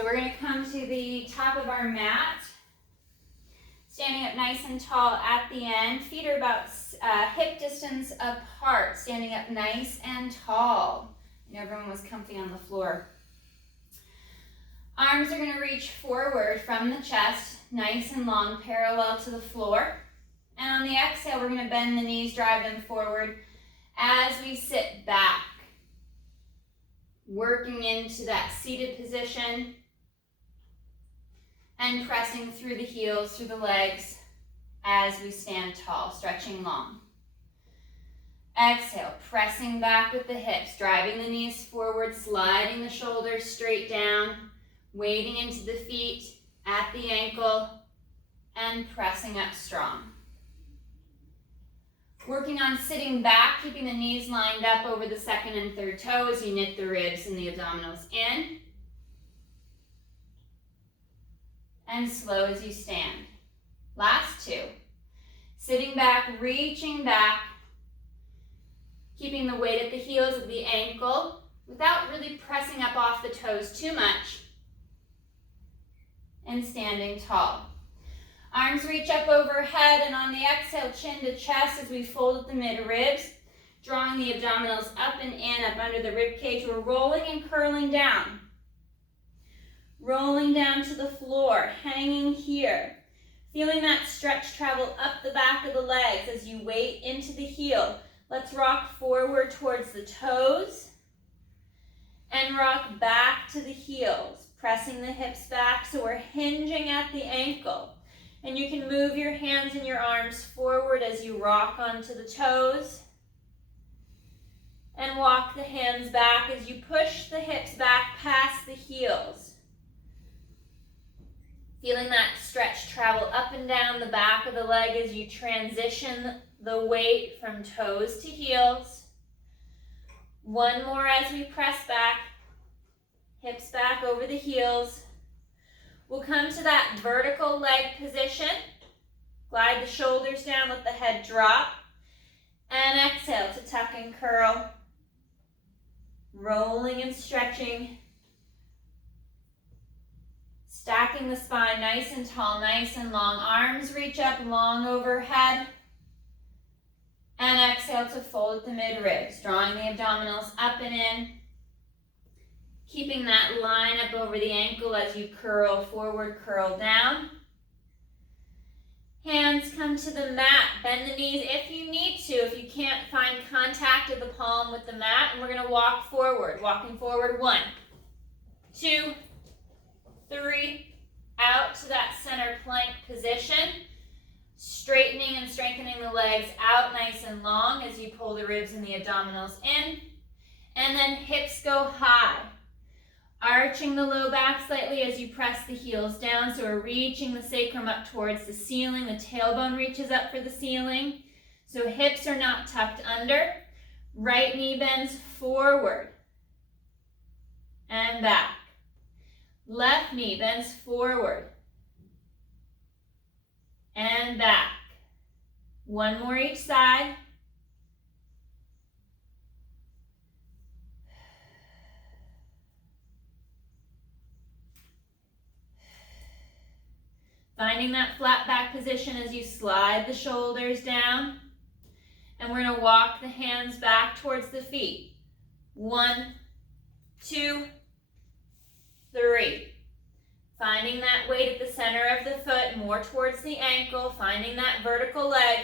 So we're going to come to the top of our mat, standing up nice and tall at the end. Feet are about hip distance apart, standing up nice and tall. And everyone was comfy on the floor. Arms are going to reach forward from the chest, nice and long, parallel to the floor. And on the exhale, we're going to bend the knees, drive them forward as we sit back. Working into that seated position and pressing through the heels, through the legs as we stand tall, stretching long. Exhale, pressing back with the hips, driving the knees forward, sliding the shoulders straight down, weighting into the feet at the ankle, and pressing up strong. Working on sitting back, keeping the knees lined up over the second and third toe as you knit the ribs and the abdominals in. And slow as you stand. Last two. Sitting back, reaching back, keeping the weight at the heels of the ankle without really pressing up off the toes too much. And standing tall. Arms reach up overhead, and on the exhale, chin to chest as we fold at the mid-ribs, drawing the abdominals up and in, up under the rib cage. We're rolling and curling down. Rolling down to the floor, hanging here. Feeling that stretch travel up the back of the legs as you weight into the heel. Let's rock forward towards the toes and rock back to the heels, pressing the hips back so we're hinging at the ankle. And you can move your hands and your arms forward as you rock onto the toes. And walk the hands back as you push the hips back past the heels. Feeling that stretch travel up and down the back of the leg as you transition the weight from toes to heels. One more as we press back. Hips back over the heels. We'll come to that vertical leg position. Glide the shoulders down, let the head drop. And exhale to tuck and curl. Rolling and stretching. Stacking the spine nice and tall, nice and long. Arms reach up long overhead. And exhale to fold at the mid-ribs, drawing the abdominals up and in. Keeping that line up over the ankle as you curl forward, curl down. Hands come to the mat. Bend the knees if you need to, if you can't find contact of the palm with the mat. And we're going to walk forward. Walking forward, 1, 2, 3. Out to that center plank position. Straightening and strengthening the legs out nice and long as you pull the ribs and the abdominals in. And then hips go high. Arching the low back slightly as you press the heels down. So we're reaching the sacrum up towards the ceiling. The tailbone reaches up for the ceiling. So hips are not tucked under. Right knee bends forward and back. Left knee bends forward and back. One more each side. Finding that flat back position as you slide the shoulders down. And we're going to walk the hands back towards the feet. 1, 2, 3. Finding that weight at the center of the foot, more towards the ankle. Finding that vertical leg.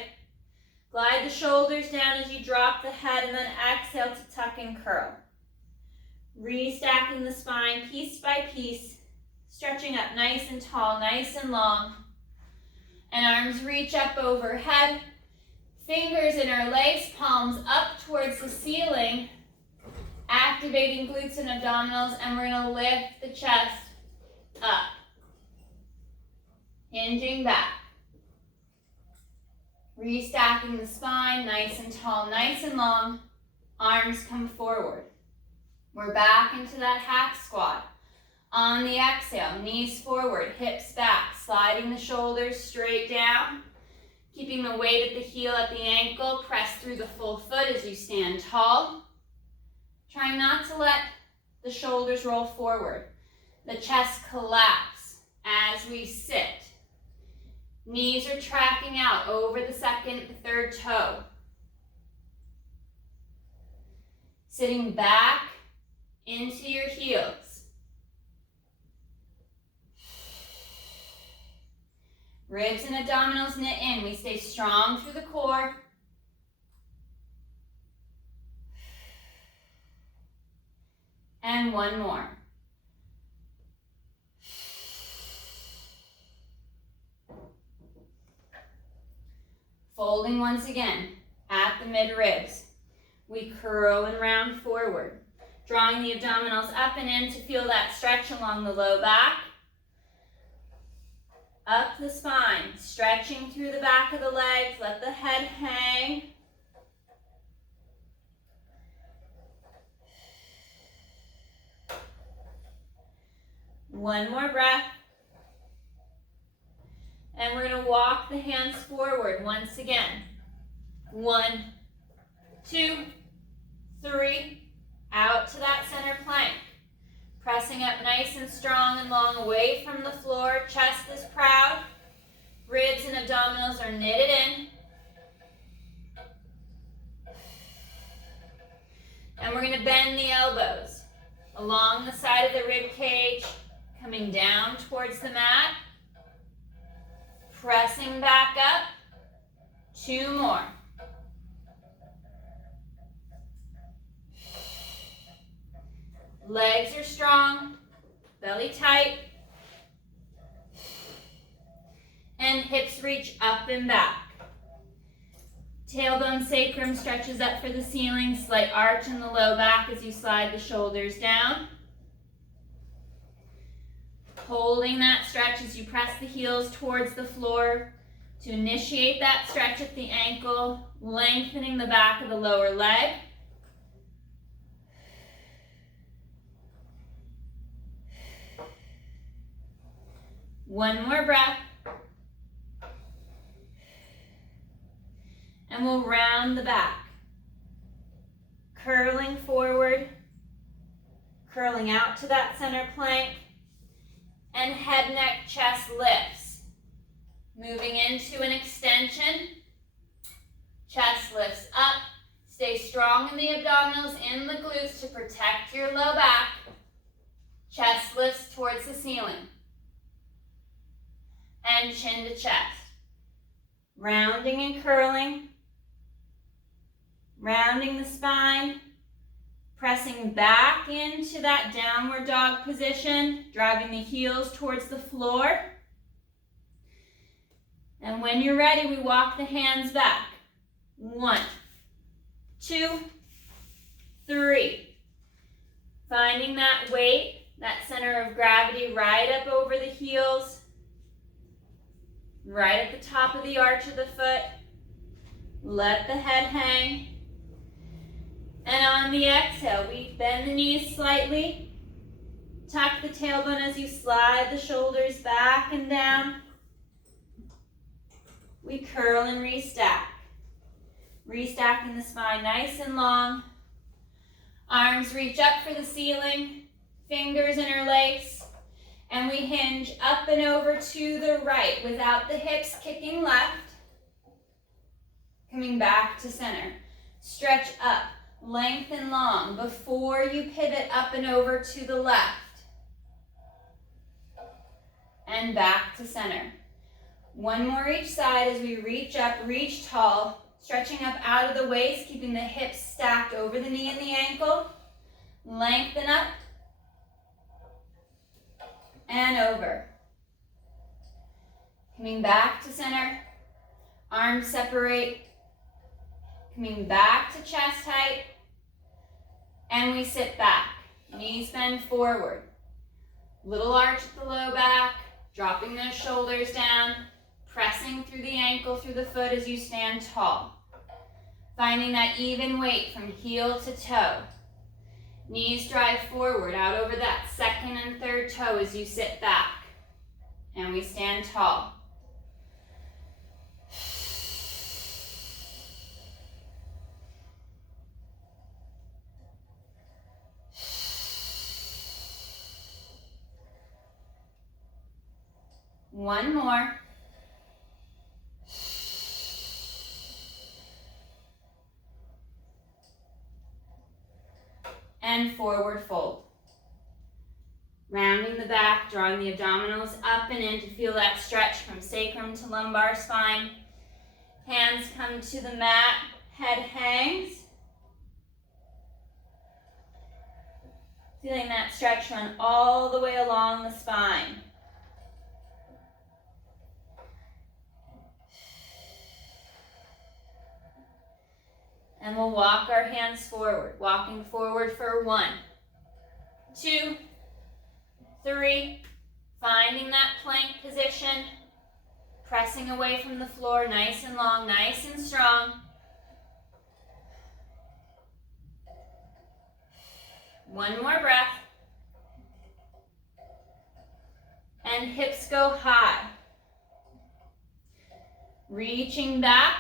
Glide the shoulders down as you drop the head and then exhale to tuck and curl. Restacking the spine piece by piece. Stretching up nice and tall, nice and long. And arms reach up overhead. Fingers interlace, palms up towards the ceiling. Activating glutes and abdominals, and we're going to lift the chest up. Hinging back. Restacking the spine, nice and tall, nice and long. Arms come forward. We're back into that hack squat. On the exhale, knees forward, hips back, sliding the shoulders straight down. Keeping the weight at the heel, at the ankle. Press through the full foot as you stand tall. Trying not to let the shoulders roll forward. the chest collapse as we sit. Knees are tracking out over the second, the third toe. Sitting back into your heels. Ribs and abdominals knit in. We stay strong through the core. And one more. Folding once again at the mid-ribs. We curl and round forward, drawing the abdominals up and in to feel that stretch along the low back. Up the spine, stretching through the back of the legs. Let the head hang. One more breath. And we're going to walk the hands forward once again. 1, 2, 3. Out to that center plank. Pressing up nice and strong and long away from the floor. Chest is proud. Ribs and abdominals are knitted in. And we're going to bend the elbows along the side of the rib cage, coming down towards the mat. Pressing back up. 2 more. Legs are strong, belly tight, and hips reach up and back. Tailbone sacrum stretches up for the ceiling, slight arch in the low back as you slide the shoulders down. Holding that stretch as you press the heels towards the floor to initiate that stretch at the ankle, lengthening the back of the lower leg. One more breath. And we'll round the back. Curling forward, curling out to that center plank, and head, neck, chest lifts. Moving into an extension. Chest lifts up. Stay strong in the abdominals, in the glutes to protect your low back. Chest lifts towards the ceiling. And chin to chest. Rounding and curling. Rounding the spine. Pressing back into that downward dog position, driving the heels towards the floor. And when you're ready, we walk the hands back. 1, 2, 3. Finding that weight, that center of gravity right up over the heels, right at the top of the arch of the foot. Let the head hang. And on the exhale, we bend the knees slightly. Tuck the tailbone as you slide the shoulders back and down. We curl and restack. Restacking the spine nice and long. Arms reach up for the ceiling. Fingers interlace. And we hinge up and over to the right without the hips kicking left. Coming back to center. Stretch up. Lengthen long before you pivot up and over to the left. And back to center. One more each side as we reach up, reach tall, stretching up out of the waist, keeping the hips stacked over the knee and the ankle. Lengthen up and over. Coming back to center. Arms separate. Coming back to chest height. And we sit back. Knees bend forward. Little arch at the low back. Dropping those shoulders down. Pressing through the ankle, through the foot as you stand tall. Finding that even weight from heel to toe. Knees drive forward out over that second and third toe as you sit back. And we stand tall. One more. And forward fold. Rounding the back, drawing the abdominals up and in to feel that stretch from sacrum to lumbar spine. Hands come to the mat, head hangs. Feeling that stretch run all the way along the spine. And we'll walk our hands forward, walking forward for 1, 2, 3, finding that plank position, pressing away from the floor, nice and long, nice and strong. 1 more breath. And hips go high. Reaching back.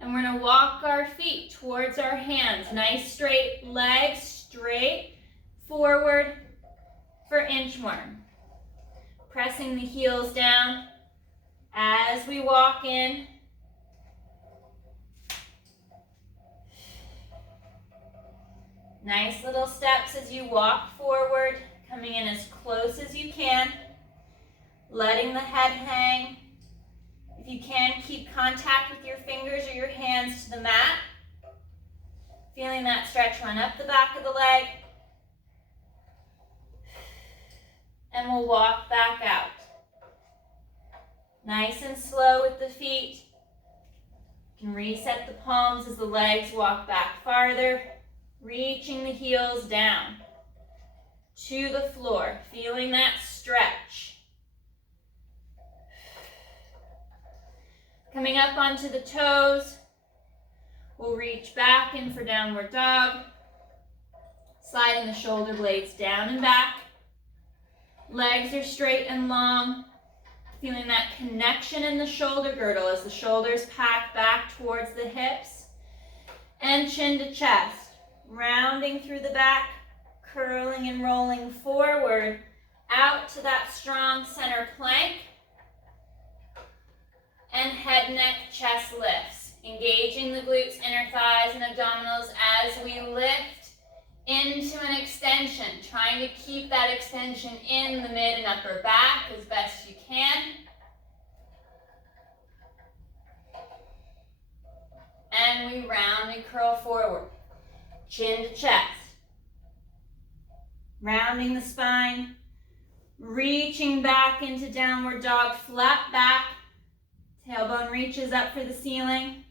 And we're going to walk our feet towards our hands. Nice straight legs, straight forward for inchworm. Pressing the heels down as we walk in. Nice little steps as you walk forward, coming in as close as you can. Letting the head hang. If you can, keep contact with your fingers or your hands to the mat. Feeling that stretch run up the back of the leg. And we'll walk back out. Nice and slow with the feet. You can reset the palms as the legs walk back farther. Reaching the heels down to the floor. Feeling that stretch. Coming up onto the toes, we'll reach back in for downward dog, sliding the shoulder blades down and back. Legs are straight and long, feeling that connection in the shoulder girdle as the shoulders pack back towards the hips, and chin to chest, rounding through the back, curling and rolling forward, out to that strong center plank. And head, neck, chest lifts. Engaging the glutes, inner thighs, and abdominals as we lift into an extension. Trying to keep that extension in the mid and upper back as best you can. And we round and curl forward. Chin to chest. Rounding the spine. Reaching back into downward dog, flat back. Tailbone reaches up for the ceiling.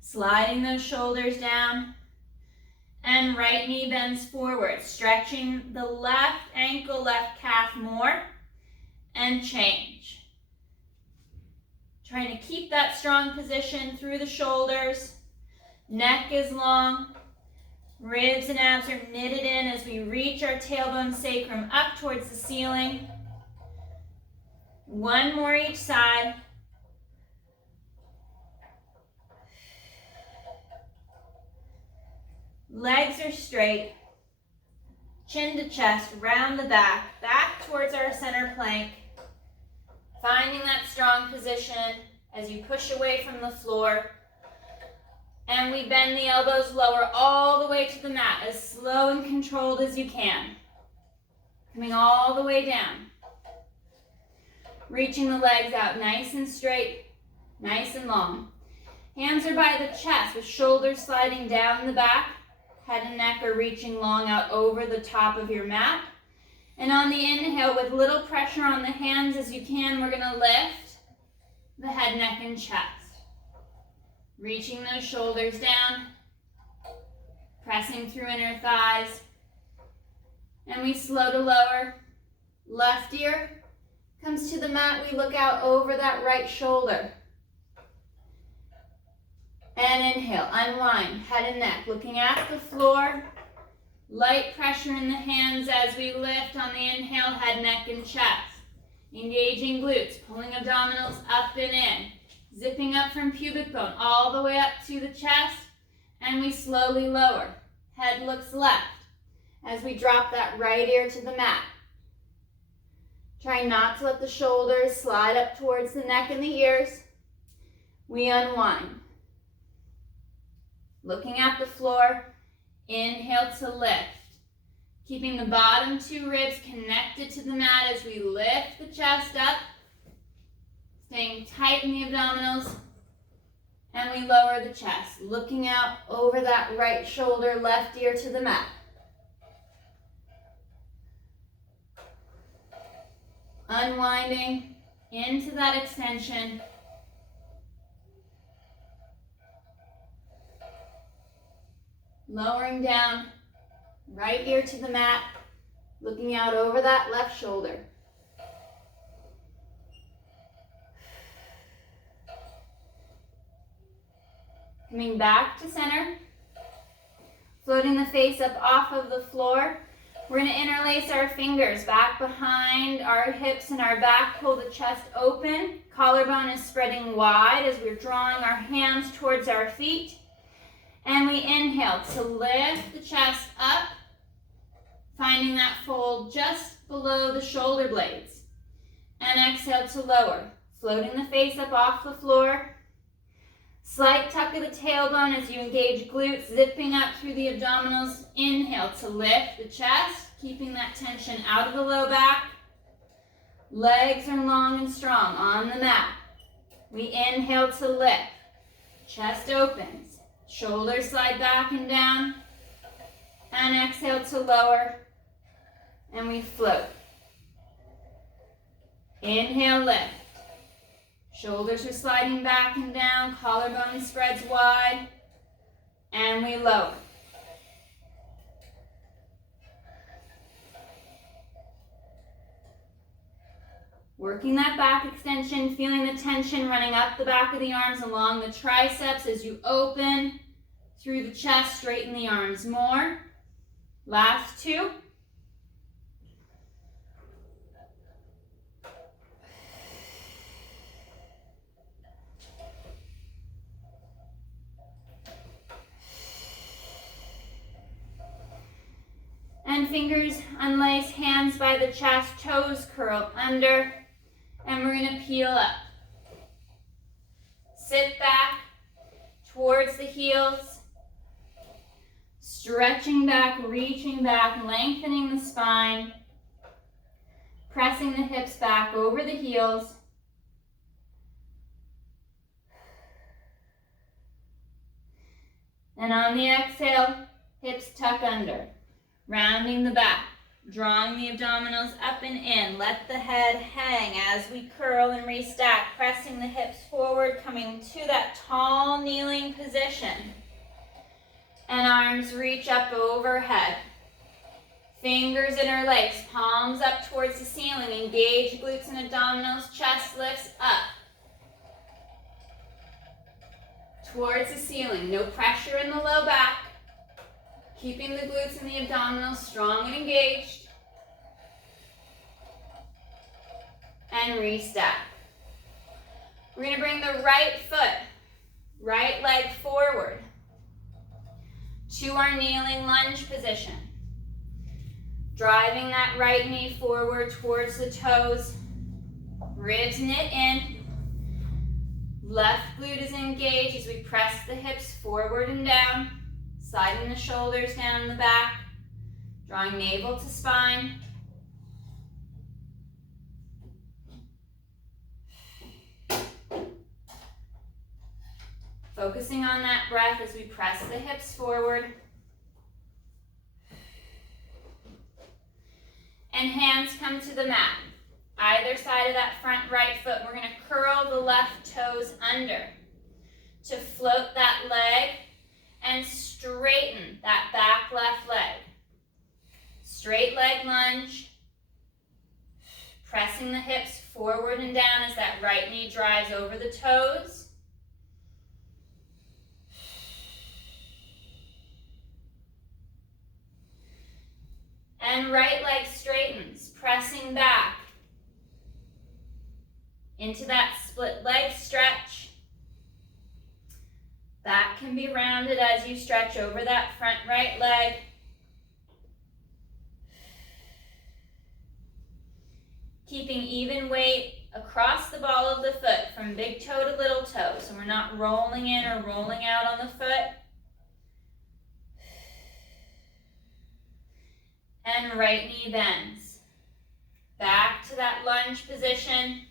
Sliding those shoulders down. And right knee bends forward. Stretching the left ankle, left calf more. And change. Trying to keep that strong position through the shoulders. Neck is long. Ribs and abs are knitted in as we reach our tailbone sacrum up towards the ceiling. 1 more each side. Legs are straight. Chin to chest, round the back, back towards our center plank. Finding that strong position as you push away from the floor. And we bend the elbows lower all the way to the mat, as slow and controlled as you can. Coming all the way down. Reaching the legs out nice and straight, nice and long. Hands are by the chest with shoulders sliding down the back. Head and neck are reaching long out over the top of your mat. And on the inhale, with little pressure on the hands as you can, we're going to lift the head, neck, and chest. Reaching those shoulders down. Pressing through inner thighs. And we slow to lower. Left ear comes to the mat, we look out over that right shoulder. And inhale, unwind, head and neck, looking at the floor. Light pressure in the hands as we lift on the inhale, head, neck, and chest. Engaging glutes, pulling abdominals up and in. Zipping up from pubic bone all the way up to the chest. And we slowly lower. Head looks left. as we drop that right ear to the mat. Try not to let the shoulders slide up towards the neck and the ears. We unwind. Looking at the floor, inhale to lift. Keeping the bottom two ribs connected to the mat as we lift the chest up. Staying tight in the abdominals. And we lower the chest, looking out over that right shoulder, left ear to the mat. Unwinding into that extension. Lowering down, right ear to the mat, looking out over that left shoulder. Coming back to center, floating the face up off of the floor. We're going to interlace our fingers back behind our hips and our back. Pull the chest open. Collarbone is spreading wide as we're drawing our hands towards our feet. And we inhale to lift the chest up, finding that fold just below the shoulder blades. And exhale to lower, floating the face up off the floor. Slight tuck of the tailbone as you engage glutes, zipping up through the abdominals. Inhale to lift the chest, keeping that tension out of the low back. Legs are long and strong on the mat. We inhale to lift. Chest opens. Shoulders slide back and down. And exhale to lower. And we float. Inhale, lift. Shoulders are sliding back and down, collarbone spreads wide, and we lower. Working that back extension, feeling the tension running up the back of the arms along the triceps as you open through the chest, straighten the arms more. Last two. And fingers unlace, hands by the chest, toes curl under, and we're going to peel up. Sit back towards the heels, stretching back, reaching back, lengthening the spine, pressing the hips back over the heels. And on the exhale, hips tuck under. Rounding the back, drawing the abdominals up and in. Let the head hang as we curl and restack, pressing the hips forward, coming to that tall kneeling position. And arms reach up overhead. Fingers interlace, palms up towards the ceiling. Engage glutes and abdominals, chest lifts up. Towards the ceiling, no pressure in the low back. Keeping the glutes and the abdominals strong and engaged. And restack. We're going to bring the right foot, right leg forward to our kneeling lunge position. Driving that right knee forward towards the toes. Ribs knit in. Left glute is engaged as we press the hips forward and down. Sliding the shoulders down the back, drawing navel to spine. Focusing on that breath as we press the hips forward. And hands come to the mat. Either side of that front right foot, we're going to curl the left toes under to float that leg and straighten that back left leg. Straight leg lunge. Pressing the hips forward and down as that right knee drives over the toes. And right leg straightens, pressing back into that split leg stretch. Back can be rounded as you stretch over that front right leg. Keeping even weight across the ball of the foot from big toe to little toe. So we're not rolling in or rolling out on the foot. And right knee bends. Back to that lunge position.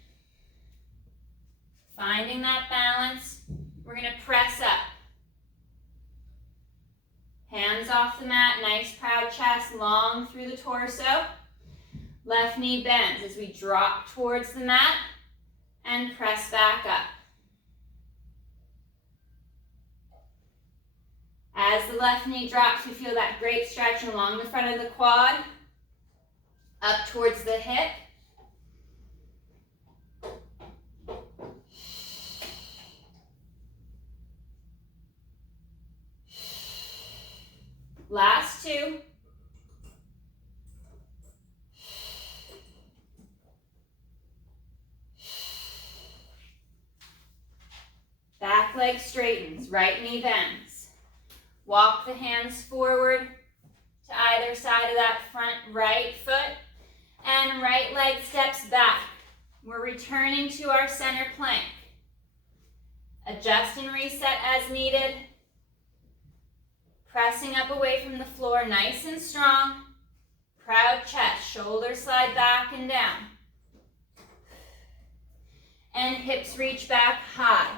Finding that balance. We're going to press up. Hands off the mat, nice proud chest, long through the torso. Left knee bends as we drop towards the mat and press back up. As the left knee drops, we feel that great stretch along the front of the quad, up towards the hip. Last two. Back leg straightens, right knee bends. Walk the hands forward to either side of that front right foot, and right leg steps back. We're returning to our center plank. Adjust and reset as needed. Pressing up away from the floor, nice and strong. Proud chest, shoulders slide back and down. And hips reach back high.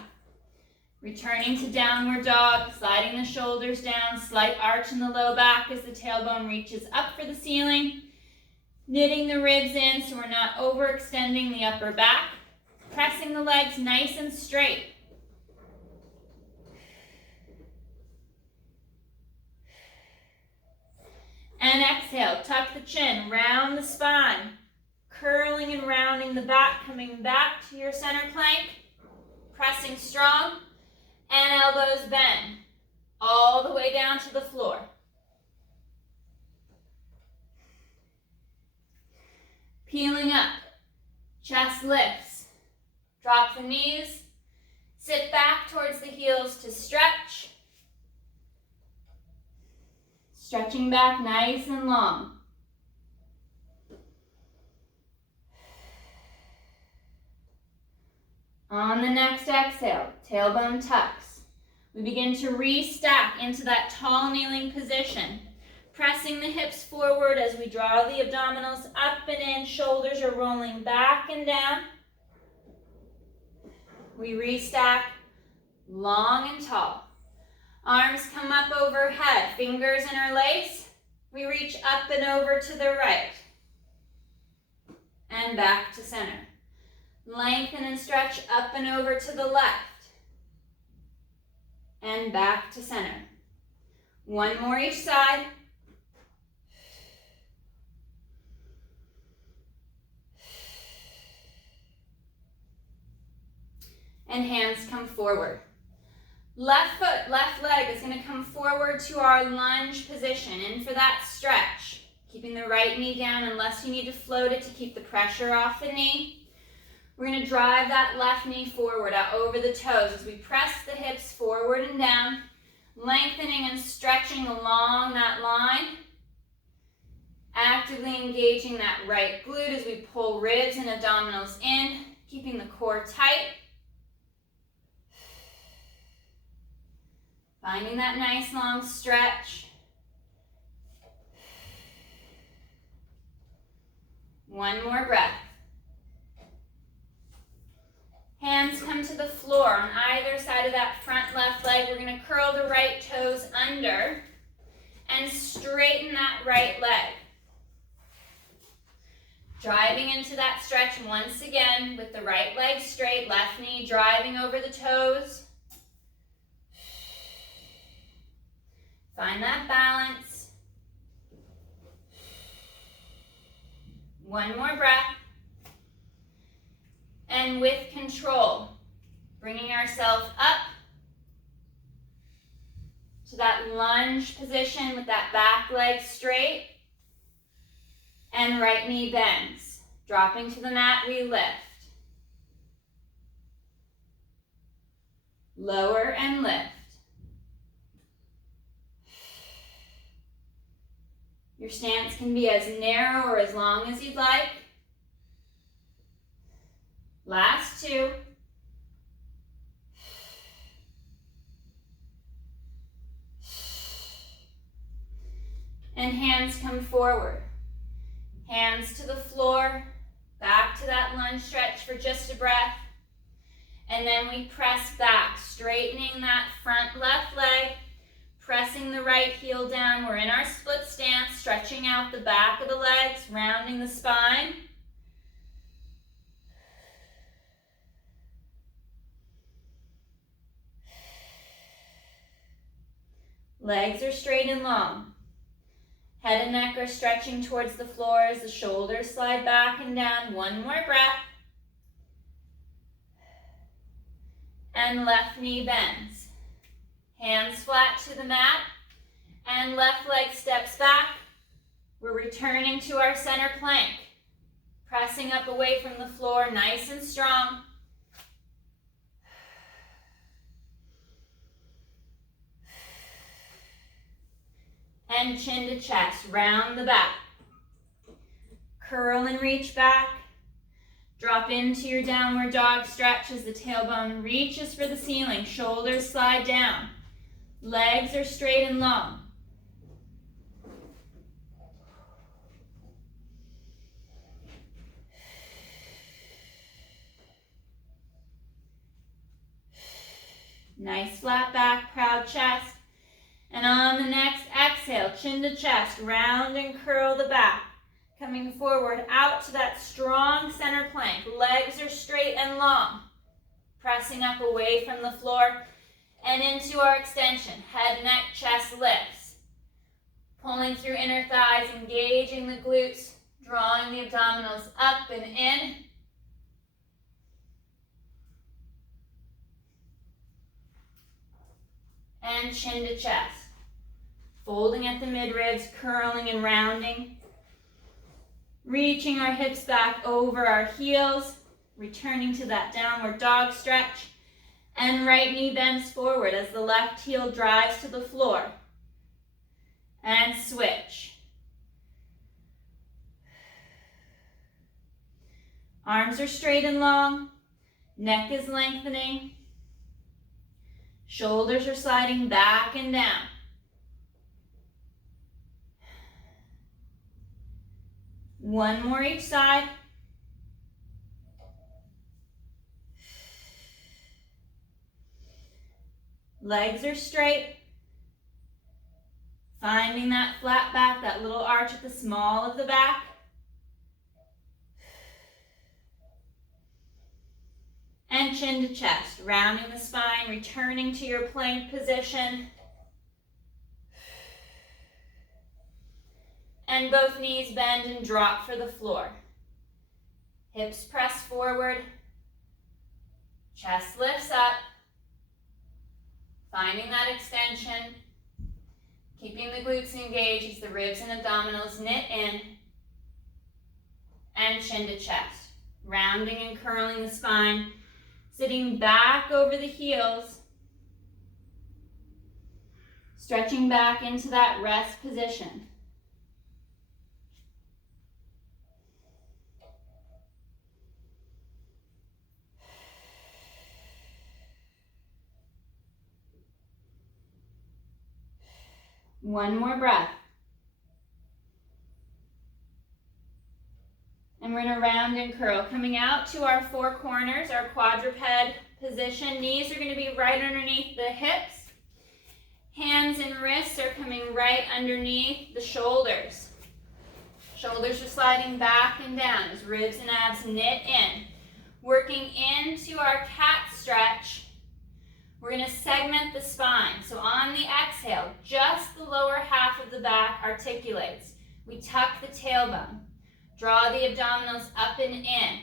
Returning to downward dog, sliding the shoulders down, slight arch in the low back as the tailbone reaches up for the ceiling. Knitting the ribs in so we're not overextending the upper back. Pressing the legs nice and straight. And exhale, tuck the chin, round the spine. Curling and rounding the back, coming back to your center plank. Pressing strong, and elbows bend. All the way down to the floor. Peeling up, chest lifts. Drop the knees, sit back towards the heels to stretch. Stretching back nice and long. On the next exhale, tailbone tucks. We begin to restack into that tall kneeling position. Pressing the hips forward as we draw the abdominals up and in. Shoulders are rolling back and down. We restack long and tall. Arms come up overhead, fingers interlace. We reach up and over to the right. And back to center. Lengthen and stretch up and over to the left. And back to center. One more each side. And hands come forward. Left foot, left leg is going to come forward to our lunge position. In for that stretch. Keeping the right knee down unless you need to float it to keep the pressure off the knee. We're going to drive that left knee forward out over the toes as we press the hips forward and down. Lengthening and stretching along that line. Actively engaging that right glute as we pull ribs and abdominals in. Keeping the core tight. Finding that nice long stretch. One more breath. Hands come to the floor on either side of that front left leg. We're going to curl the right toes under and straighten that right leg. Driving into that stretch once again with the right leg straight, left knee driving over the toes. Find that balance. One more breath. And with control, bringing ourselves up to that lunge position with that back leg straight. And right knee bends. Dropping to the mat, we lift. Lower and lift. Your stance can be as narrow or as long as you'd like. Last 2. And hands come forward. Hands to the floor, back to that lunge stretch for just a breath. And then we press back, straightening that front left leg, pressing the right heel down. We're in our split stance, stretching out the back of the legs, rounding the spine. Legs are straight and long. Head and neck are stretching towards the floor as the shoulders slide back and down. One more breath. And left knee bends. Hands flat to the mat. And left leg steps back. We're returning to our center plank. Pressing up away from the floor, nice and strong. And chin to chest, round the back. Curl and reach back. Drop into your downward dog stretch as the tailbone reaches for the ceiling. Shoulders slide down. Legs are straight and long. Nice flat back, proud chest. And on the next exhale, chin to chest, round and curl the back. Coming forward out to that strong center plank. Legs are straight and long. Pressing up away from the floor and into our extension. Head, neck, chest lifts. Pulling through inner thighs, engaging the glutes, drawing the abdominals up and in. And chin to chest. Folding at the midribs, curling and rounding. Reaching our hips back over our heels, returning to that downward dog stretch. And right knee bends forward as the left heel drives to the floor. And switch. Arms are straight and long. Neck is lengthening. Shoulders are sliding back and down. One more each side. Legs are straight. Finding that flat back, that little arch at the small of the back. And chin to chest, rounding the spine, returning to your plank position. And both knees bend and drop for the floor. Hips press forward. Chest lifts up. Finding that extension. Keeping the glutes engaged as the ribs and abdominals knit in. And chin to chest. Rounding and curling the spine. Sitting back over the heels. Stretching back into that rest position. One more breath. And we're going to round and curl. Coming out to our four corners, our quadruped position. Knees are going to be right underneath the hips. Hands and wrists are coming right underneath the shoulders. Shoulders are sliding back and down as ribs and abs knit in. Working into our cat stretch. We're going to segment the spine. So on the exhale, just the lower half of the back articulates. We tuck the tailbone. Draw the abdominals up and in.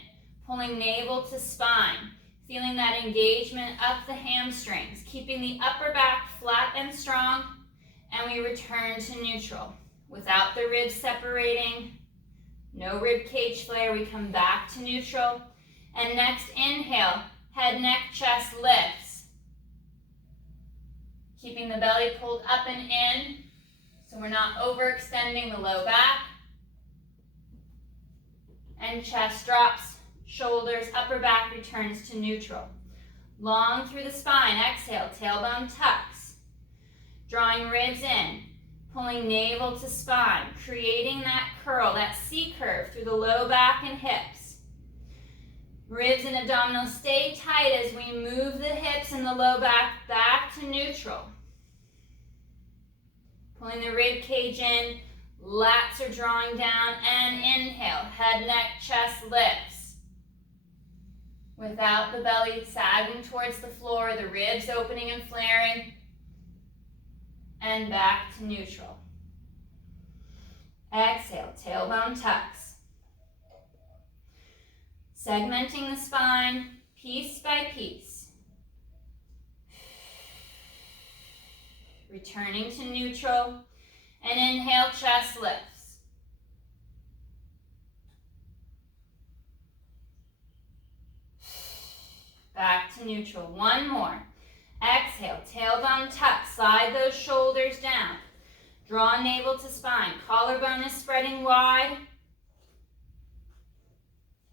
Pulling navel to spine. Feeling that engagement up the hamstrings. Keeping the upper back flat and strong. And we return to neutral. Without the ribs separating. No rib cage flare. We come back to neutral. And next inhale, head, neck, chest lifts. Keeping the belly pulled up and in, so we're not overextending the low back. And chest drops, shoulders, upper back returns to neutral. Long through the spine, exhale, tailbone tucks. Drawing ribs in, pulling navel to spine, creating that curl, that C curve through the low back and hips. Ribs and abdominals stay tight as we move the hips and the low back to neutral. Pulling the rib cage in, lats are drawing down, and inhale, head, neck, chest lifts. Without the belly sagging towards the floor, the ribs opening and flaring, and back to neutral. Exhale, tailbone tucks. Segmenting the spine, piece by piece. Returning to neutral, and inhale, chest lifts. Back to neutral, one more. Exhale, tailbone tuck, slide those shoulders down. Draw navel to spine, collarbone is spreading wide.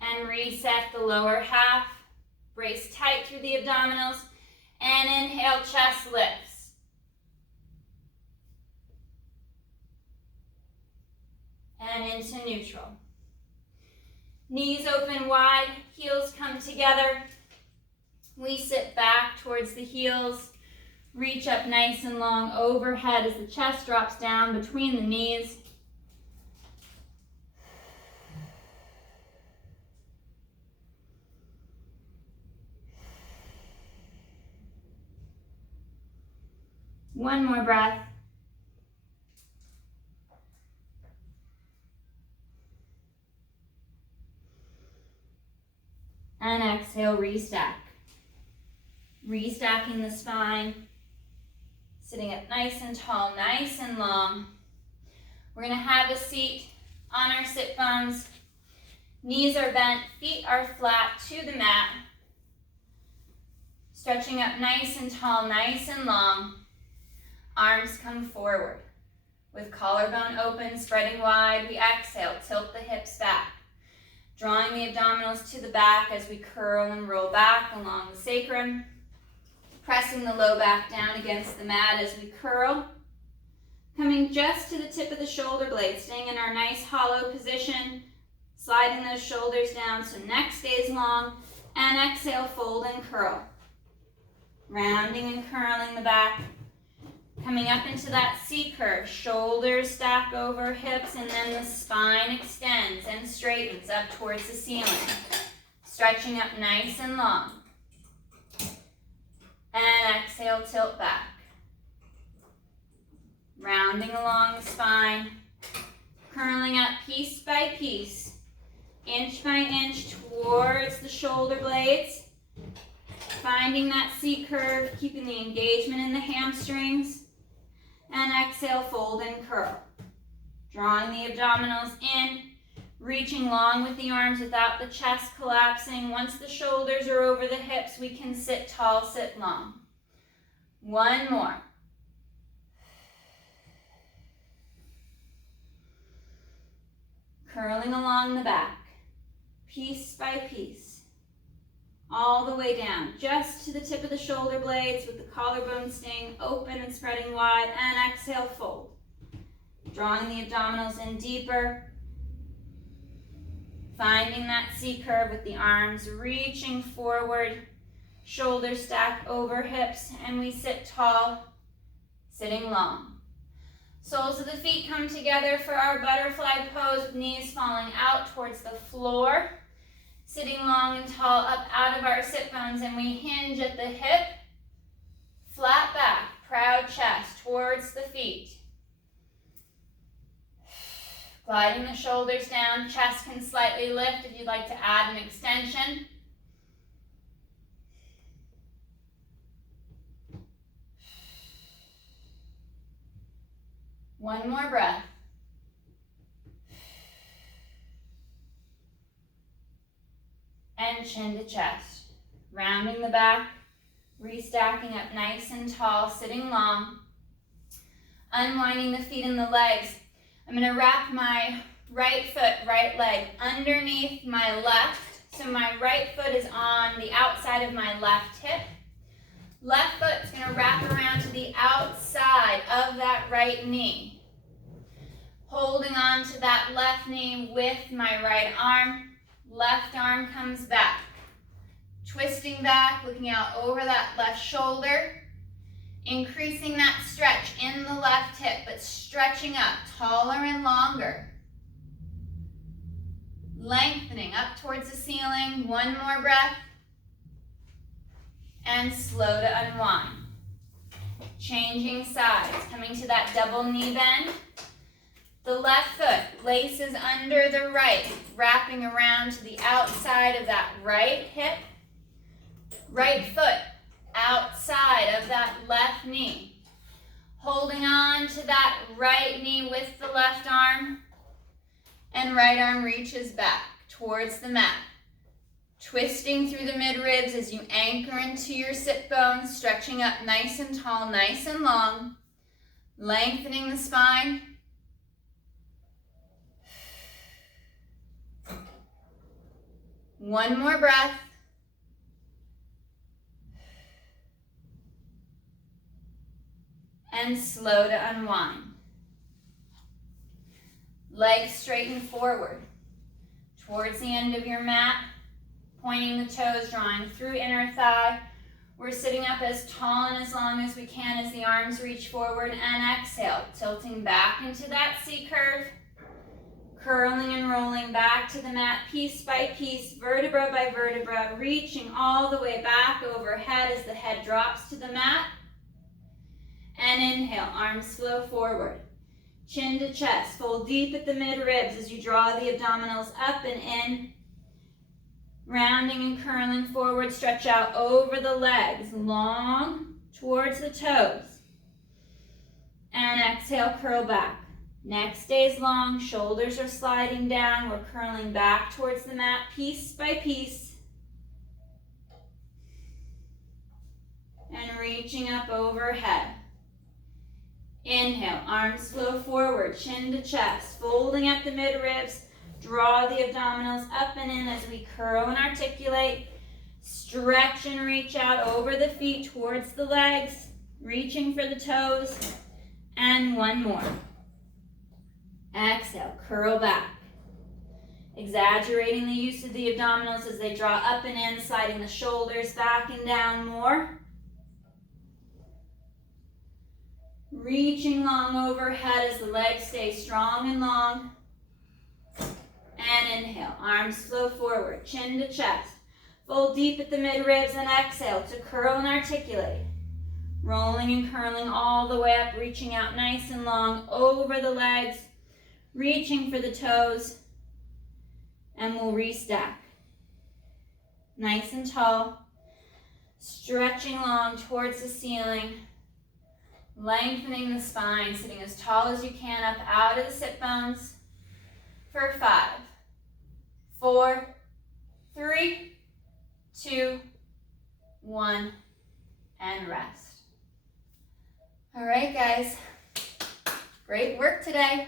And reset the lower half. Brace tight through the abdominals. And inhale, chest lifts. And into neutral. Knees open wide, heels come together. We sit back towards the heels. Reach up nice and long overhead as the chest drops down between the knees. One more breath. And exhale, restack. Restacking the spine. Sitting up nice and tall, nice and long. We're going to have a seat on our sit bones. Knees are bent, feet are flat to the mat. Stretching up nice and tall, nice and long. Arms come forward. With collarbone open, spreading wide, we exhale, tilt the hips back. Drawing the abdominals to the back as we curl and roll back along the sacrum. Pressing the low back down against the mat as we curl. Coming just to the tip of the shoulder blades, staying in our nice hollow position. Sliding those shoulders down so neck stays long. And exhale, fold and curl. Rounding and curling the back. Coming up into that C curve, shoulders stack over hips, and then the spine extends and straightens up towards the ceiling. Stretching up nice and long. And exhale, tilt back. Rounding along the spine, curling up piece by piece, inch by inch towards the shoulder blades. Finding that C curve, keeping the engagement in the hamstrings. And exhale, fold and curl. Drawing the abdominals in, reaching long with the arms without the chest collapsing. Once the shoulders are over the hips, we can sit tall, sit long. One more. Curling along the back, piece by piece. All the way down, just to the tip of the shoulder blades with the collarbone staying open and spreading wide, and exhale, fold. Drawing the abdominals in deeper. Finding that C curve with the arms reaching forward, shoulders stack over hips, and we sit tall, sitting long. Soles of the feet come together for our butterfly pose with knees falling out towards the floor. Sitting long and tall up out of our sit bones, and we hinge at the hip, flat back, proud chest towards the feet. Gliding the shoulders down, chest can slightly lift if you'd like to add an extension. One more breath. And chin to chest. Rounding the back, restacking up nice and tall, sitting long. Unwinding the feet and the legs. I'm going to wrap my right foot, right leg underneath my left So my right foot is on the outside of my left hip. Left foot's going to wrap around to the outside of that right knee. Holding on to that left knee with my right arm. Left arm comes back. Twisting back, looking out over that left shoulder. Increasing that stretch in the left hip, but stretching up taller and longer. Lengthening up towards the ceiling. One more breath. And slow to unwind. Changing sides, coming to that double knee bend. The left foot laces under the right, wrapping around to the outside of that right hip. Right foot outside of that left knee. Holding on to that right knee with the left arm. And right arm reaches back towards the mat. Twisting through the mid-ribs as you anchor into your sit bones, stretching up nice and tall, nice and long. Lengthening the spine. One more breath. And slow to unwind. Legs straighten forward towards the end of your mat, pointing the toes, drawing through inner thigh. We're sitting up as tall and as long as we can as the arms reach forward, and exhale, tilting back into that C curve, curling and rolling back to the mat piece by piece, vertebra by vertebra, reaching all the way back overhead as the head drops to the mat. And inhale, arms flow forward. Chin to chest, fold deep at the mid-ribs as you draw the abdominals up and in. Rounding and curling forward, stretch out over the legs, long towards the toes. And exhale, curl back. Neck stays long, shoulders are sliding down. We're curling back towards the mat piece by piece. And reaching up overhead. Inhale, arms flow forward, chin to chest, folding at the mid-ribs. Draw the abdominals up and in as we curl and articulate. Stretch and reach out over the feet towards the legs, reaching for the toes. And one more. Exhale, curl back. Exaggerating the use of the abdominals as they draw up and in, sliding the shoulders back and down more. Reaching long overhead as the legs stay strong and long. And inhale, arms flow forward, chin to chest. Fold deep at the mid-ribs and exhale to curl and articulate. Rolling and curling all the way up, reaching out nice and long over the legs, reaching for the toes, and we'll restack. Nice and tall, stretching long towards the ceiling. Lengthening the spine, sitting as tall as you can up out of the sit bones for 5, 4, 3, 2, 1, and rest. All right, guys. Great work today.